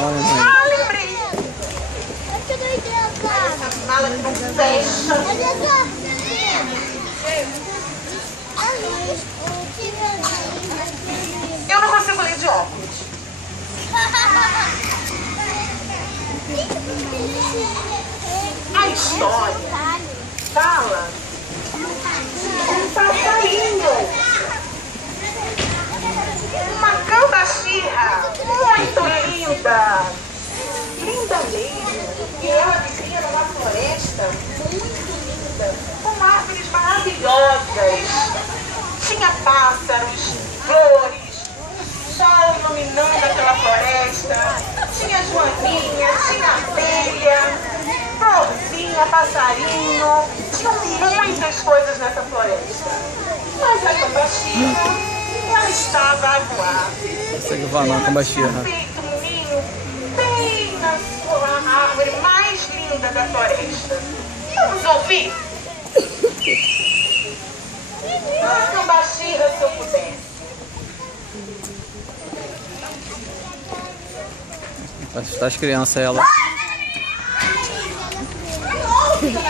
Ah, lembrei. Essa mala que não fecha. Eu não consigo ler de óculos. A história fala um passarinho, uma cambaxirra muito linda, linda mesmo. E ela vivia numa floresta muito linda, com árvores maravilhosas. Tinha pássaros, flores, sol iluminando aquela floresta. Tinha joaninha, tinha abelha, florzinha, passarinho. Tinham muitas coisas nessa floresta. Mas a cambaxirra, ela estava a voar. Consegue voar não, cambaxirra. Ela tinha feito um ninho bem na sua árvore mais linda da floresta. Vamos ouvir? Ah, cambaxirra, se eu pudesse. Vai assustar as crianças, ela. Eu ainda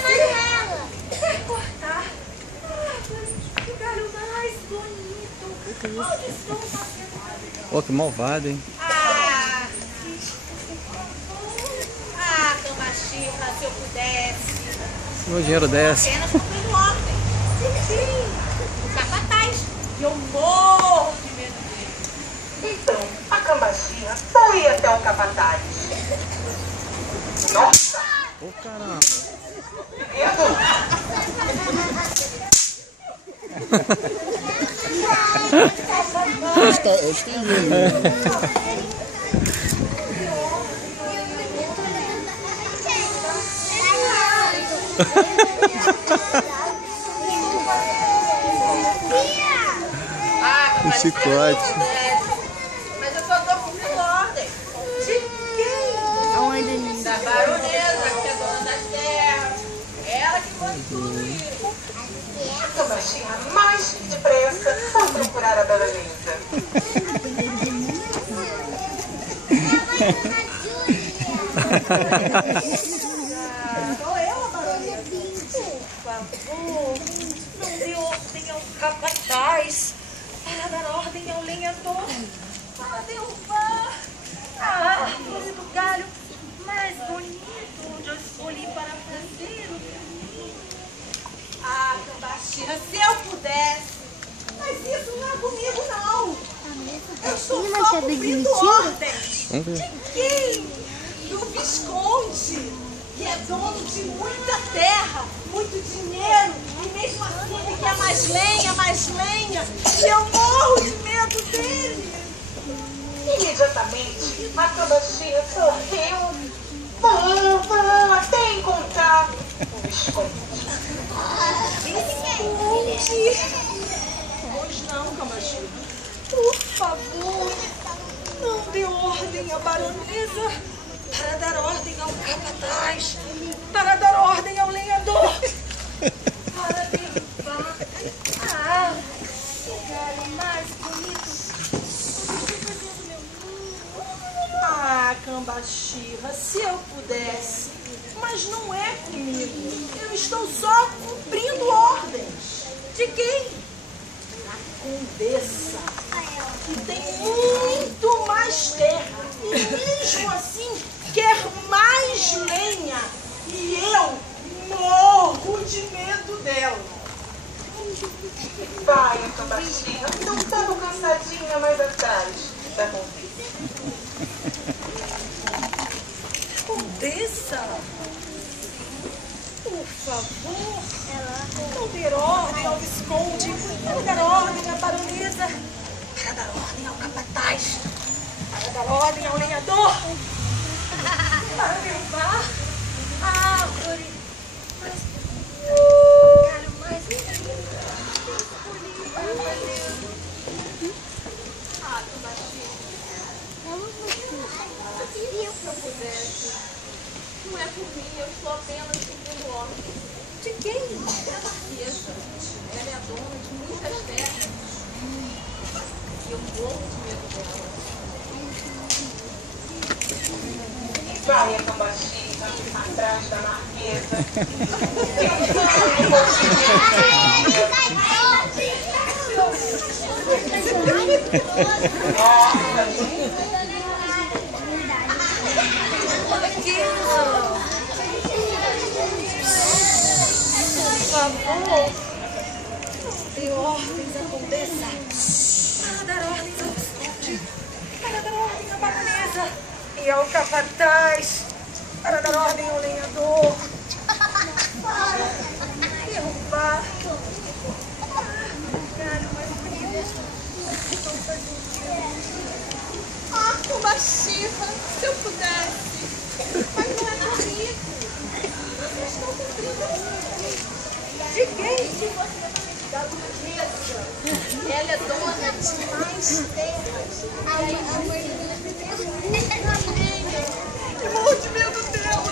mando ela. Vai cortar. Que galho mais bonito. Onde estou fazendo? Pô, que malvado, hein? Cambaxirra, se eu pudesse. Meu dinheiro desce. Apenas cumprindo ordem. Sim. O capataz. Eu morro de medo dele. Então, a cambaxirra foi até o capataz. Nossa! Ô, caramba. Eu estou vendo. Um chicote. Mas eu só estou cumprindo ordem. De quem? Da baronesa, que é dona das terras. Ela que manda tudo isso. A cambaxirra mais depressa foi procurar a baronesa. Sou eu, a baronesa. Por favor, não dê ordem ao capataz. Para dar ordem ao lenhador. Para derrubar a árvore do galho mais bonito onde eu escolhi para fazer o caminho. Ah, cambaxirra, se eu pudesse. Mas isso não é comigo, não. Eu estou só cumprindo ordens. De quem? Do Visconde, que é dono de muita terra, muito dinheiro, e mesmo assim ele quer mais lenha, e eu morro de medo dele. Imediatamente, a cambaxirra correu, voou até encontrar o Visconde. Visconde! Pois não, cambaxirra. Por favor, não dê ordem à baronesa para dar ordem ao capataz, para dar ordem ao lenhador, para derrubar a árvore, o galho mais bonito. Ah, cambaxirra, se eu pudesse, mas não é comigo. Eu estou só cumprindo ordens. De quem? Da condessa, que tem muito mais terra e mesmo assim quer mais lenha. E eu morro de medo dela. Vai, a cambaxirra, não estava cansadinha mais atrás da condessa. Condessa, por favor, não dê ordem ao Visconde, não dar ordem à baronesa, para dar ordem ao capataz, para dar ordem ao lenhador, para derrubar a árvore, o galho mais lindo. Ah, cambaxirra. Se eu pudesse, não é por mim, eu estou apenas cumprindo ordem. De quem? Da marquesa. Ela é a dona de muitas terras. Eu morro de medo dela. Vai a cambaxina atrás da marquesa. Por favor, dê ordens à condessa para dar ordens ao conde, para dar ordem à baronesa e ao capataz, para dar ordem ao lenhador e ao barco. Uma xirra, se eu pudesse. Mas não é comigo. Eu estou cumprindo. De quem? Da duquesa. Ela é dona de mais terras. Aí a mãe eu morro de medo dela.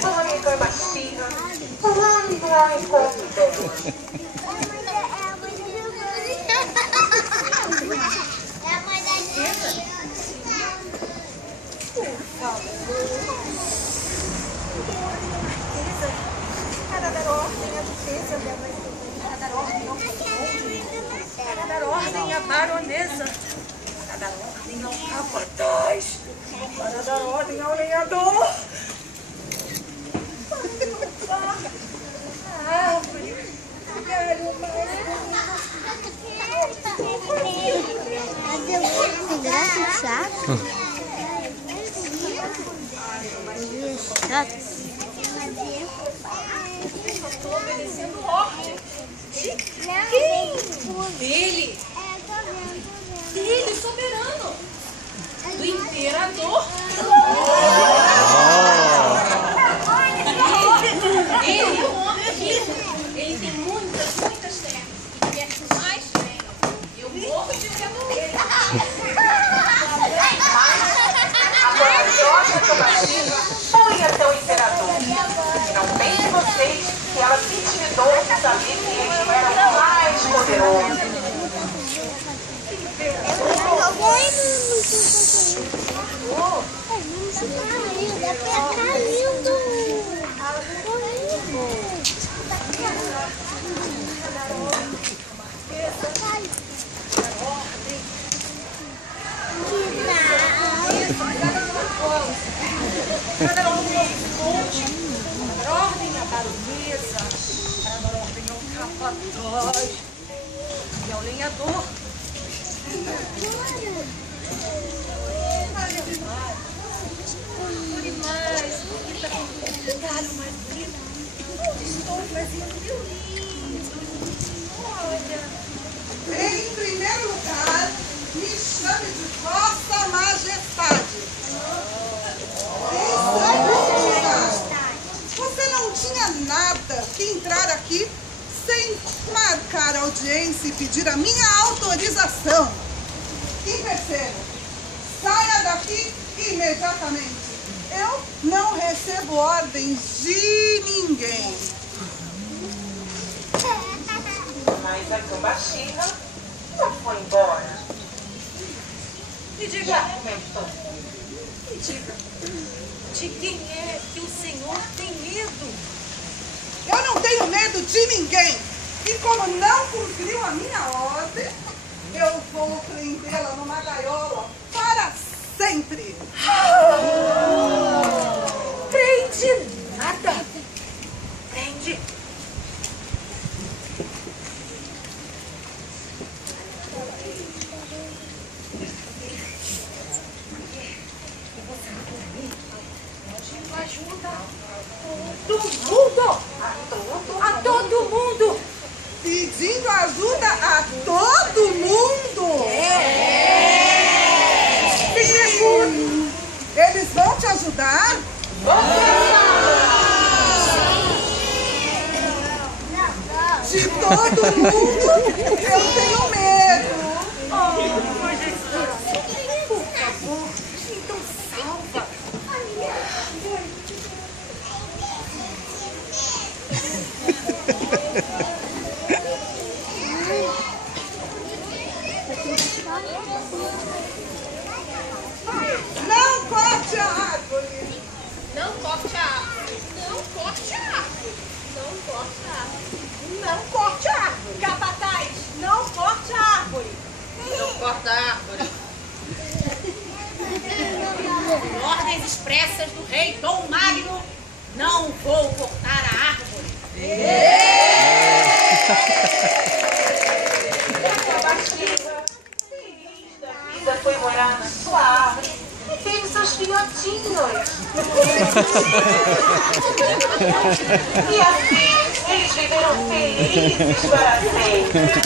Vai a cambaxina, pulando ao encontro dela. Para dar ordem à duquesa, para dar ordem ao conde, para dar ordem à baronesa, para dar ordem ao capataz, para dar ordem ao lenhador. A árvore, galho mais estou obedecendo ordem. De quem? Dele. Dele, soberano. Do imperador. Ele é um homem rico. Ele tem muitas terras. E quer que mais tenham. Eu morro de medo dele. A corajosa cambaxina foi até o imperador. Não pense vocês que ela se intimidou de saber que ele era o mais poderoso. Para dar ordem ao conde, para dar ordem à baronesa, para dar ordem ao capataz e ao lenhador. Procure mais, bonita, galho mais bonito. Estou fazendo meu lindo. Olha. Em primeiro lugar, me chame de Vossa Majestade. Em segundo lugar, você não tinha nada que entrar aqui sem marcar audiência e pedir a minha autorização. Em terceiro, saia daqui imediatamente. Eu não recebo ordens de ninguém. Mas a cambaxina já foi embora. Me diga, Já comentou. me diga, de quem é que o senhor tem medo? Eu não tenho medo de ninguém. E como não cumpriu a minha ordem, eu vou prendê-la numa gaiola para sempre. Prende nada. Prende. Ajuda a todo mundo. Pedindo ajuda a todo mundo. Eles vão te ajudar? De todo mundo, eu tenho medo. Majestade, por favor, então salva. às pressas do rei Dom Magno, não vou cortar a árvore. Feliz da vida, foi morar na sua árvore e teve seus filhotinhos. E assim, eles viveram felizes para sempre.